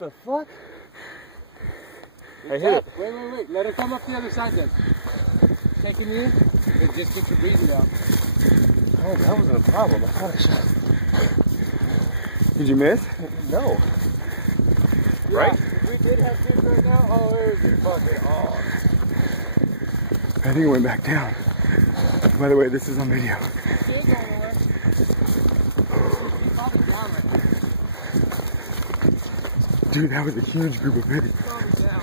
the fuck? I hit it. Wait. Let it come up the other side then. Taking you in? Just get your breathing down. Oh, that wasn't a problem. I thought I shot. Did you miss? No. Yeah, Right? if we did have fish right now, oh, it would be fucking off. I think it went back down. By the way, this is on video. It's going away. It's probably down right now. Dude, that was a huge group of fish. It's probably down.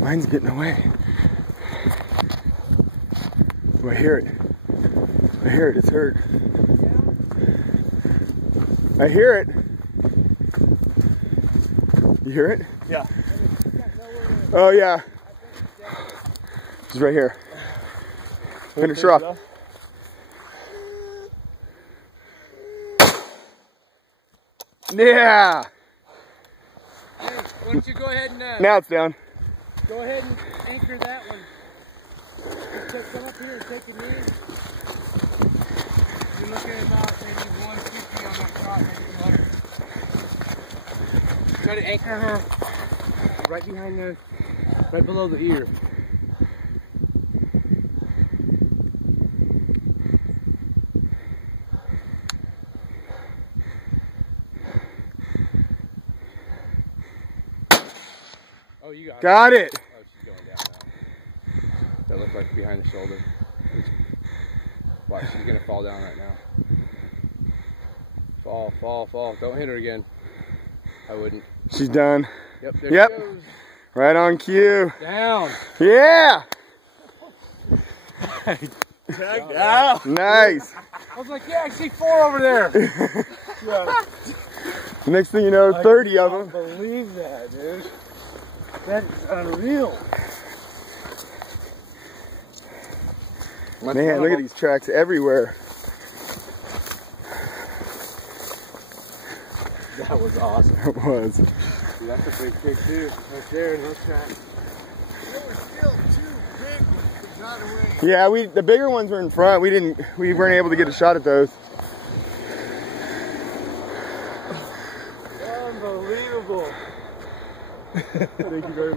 Mine's getting away. Oh, I hear it. I hear it. It's hurt. I hear it. You hear it? Yeah. Oh, yeah. It's right here. Finish her off. Yeah. Hey, why don't you go ahead and Now it's down. go ahead and anchor that one. Come up here and take a knee. You're looking at about maybe 150 on that shot, maybe 200. Try to anchor her right behind the, right below the ear. Oh, you Got it. Oh, she's going down now. That looked like behind the shoulder. Watch, she's gonna fall down right now. Fall. Don't hit her again. I wouldn't. She's done. Yep, there Yep. she goes. Right on cue. Down. Yeah. Tagged out. Nice. I was like, yeah, I see 4 over there. Next thing you know, 30 of them. I can't believe that, dude. That is unreal. Man, look at these tracks everywhere. That was awesome. It was. Dude, that's a big fish too. Right there in those tracks. There were still 2 big ones that got away. Yeah, the bigger ones were in front. We weren't able to get a shot at those. Unbelievable. Thank you very much.